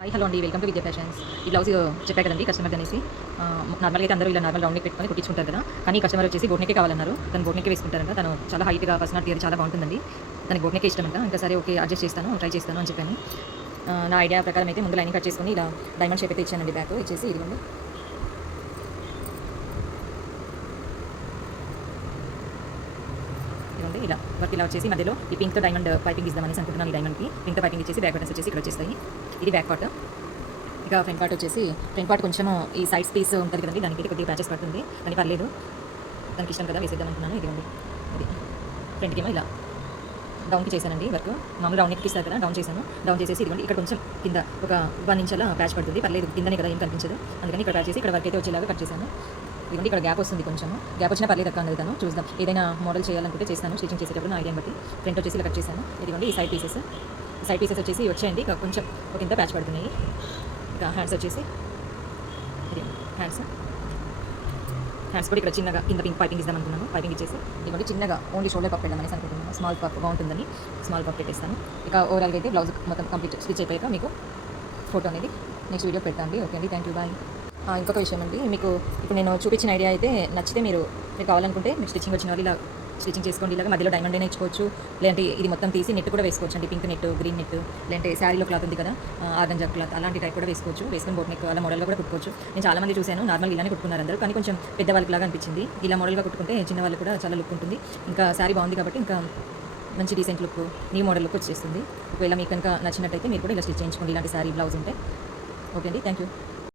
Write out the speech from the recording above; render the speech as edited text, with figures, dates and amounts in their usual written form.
Hi hello అండి, welcome to విద్యా fashions. ఈ బ్లౌజ్ చెప్పా కదండి కస్టమర్ అనేసి. నార్మల్గా అయితే అందరూ ఇలా నార్మల్ రౌండ్ నెక్ పెట్టుకొని కుట్టించుకుంటారు కదా, కానీ కస్టమర్ వచ్చేసి బోట్ నెక్కే కావాలన్నారు. తను బోట్ నెక్కే వేసుకుంటారంట. తను చాలా హైట్గా పర్సనాలిటీ అది చాలా బాగుంటుందండి. తనకి బోట్ నెక్కే ఇష్టమంట. ఇంకా సరే ఓకే అడ్జస్ట్ చేస్తాను, ట్రై చేస్తాను అని చెప్పాను. నా ఐడియా ప్రకారం అయితే ముందు లైనింగ్ కట్ చేసుకొని ఇలా డైమండ్ షేప్ అయితే ఇచ్చానండి. బ్యాక్ ఇచ్చేసి ఇదిగోండి ఇదిగోండి ఇలా వర్క్ ఇలా వచ్చేసి మధ్యలో ఈ పింక్తో డైమండ్ పైపింగ్ ఇద్దామని అనుకుంటున్నాను. ఈ డైమండ్కి పింక్ పైపింగ్ ఇచ్చేసి బ్యాక్ బటన్స్ వచ్చేసి ఇక్కడ వచ్చేస్తాయి. ఇది బ్యాక్ పార్ట్. ఇక ఫ్రంట్ పార్ట్ వచ్చేసి ఫ్రంట్ పార్ట్ కొంచెం ఈ సైడ్స్ పీస్ ఉంటుంది కదండి, దానికి కొద్దిగా ప్యాచెస్ పడుతుంది, కానీ పర్లేదు, దానికి ఇష్టం కదా వేసేద్దాం అనుకున్నాను. ఇదిగోండి ఇది ఫ్రంట్కి ఏమో ఇలా డౌన్కి చేశానండి వర్క్. మామూలు రౌండ్ నెక్కి ఇస్తారు కదా, డౌన్ చేశాను. డౌన్ చేసేసి ఇదిగోండి ఇక్కడ కొంచెం కింద ఒక 1 ఇంచ్ అలా ప్యాచ్ పడుతుంది, పర్లేదు కిందనే కదా ఏం కనిపించదు, అందుకని ఇక్కడ ప్యాచ్ చేసి ఇక్కడ వర్క్ అయితే వచ్చేలాగా కట్ చేశాను. ఇదిగోండి ఇక్కడ గ్యాప్ వస్తుంది, కొంచెం గ్యాప్ వచ్చినా పర్లేదు అక్క అనేది. చూద్దాం, ఏదైనా మోడల్ చేయాలనుకుంటే చేస్తాను స్టిచింగ్ చేసేటప్పుడు నా ఐడియా బట్టి. ఫ్రంట్ వచ్చేసి ఇలా కట్ చేశాను. ఇదిగోండి ఈ సైడ్ పీసెస్ వచ్చేసి వచ్చేయండి కొంచెం ఒక ఇంత ప్యాచ్ పడుతున్నాయి. ఇక హ్యాండ్స్ వచ్చేసి ఇది హ్యాండ్స్ కూడా ఇక్కడ చిన్నగా కింద పింక్ పైపింగ్ ఇద్దాం అనుకున్నాను. పైపింగ్ ఇచ్చేసి ఇవ్వండి చిన్నగా ఓన్లీ షోల్డర్ పఫ్ పెడదామని అనుకుంటున్నాను. స్మాల్ పఫ్ బాగుంటుందని స్మాల్ పఫ్ పెట్టేస్తాను. ఇక ఓవరాల్గా అయితే బ్లౌజ్ మొత్తం కంప్లీట్ స్టిచ్ అయిపోయాక మీకు ఫోటో అనేది నెక్స్ట్ వీడియో పెడతాను. ఓకే అండి, థ్యాంక్ యూ, బాయ్. ఇంకొక విషయం అండి, మీకు ఇప్పుడు నేను చూపించిన ఐడియా అయితే నచ్చితే మీరు కావాలనుకుంటే మీరు స్టిచ్చింగ్ వచ్చిన వాళ్ళు ఇలా స్టిచ్చింగ్ చేసుకోండి. ఇలాగ మధ్యలో డైమండ్ అయినా ఇచ్చుకోవచ్చు, లేదంటే ఇది మొత్తం తీసి నెట్ కూడా వేసుకోవచ్చు అండి. పింక్ నెట్, గ్రీన్ నెట్, లేదంటే శారీలో క్లాత్ ఉంది కదా ఆర్గంజా క్లాత్, అలాంటి టైప్ కూడా వేసుకోవచ్చు. వేసుకొని బోట్ నెక్ అలా మోడల్గా కూడా కుట్టుకోవచ్చు. నేను చాలా మంది చూశాను నార్మల్ ఇలానే కుట్టుకున్నారు అందరూ, కానీ కొంచెం పెద్దవాళ్ళకి లాగా అనిపించింది. ఇలా మోడల్గా కుట్టుకుంటే చిన్న వాళ్ళు కూడా చాలా లుక్ ఉంటుంది. ఇంకా శారీ బాగుంది కాబట్టి ఇంకా మంచి decent look, new model look వచ్చేస్తుంది. ఒకవేళ మీకు కనుక నచ్చినట్టయితే మీరు కూడా ఇలా స్టిచ్ చేయించుకోండి ఇలాంటి శారీ బ్లౌజ్ ఉంటే. ఓకే అండి, థ్యాంక్ యూ.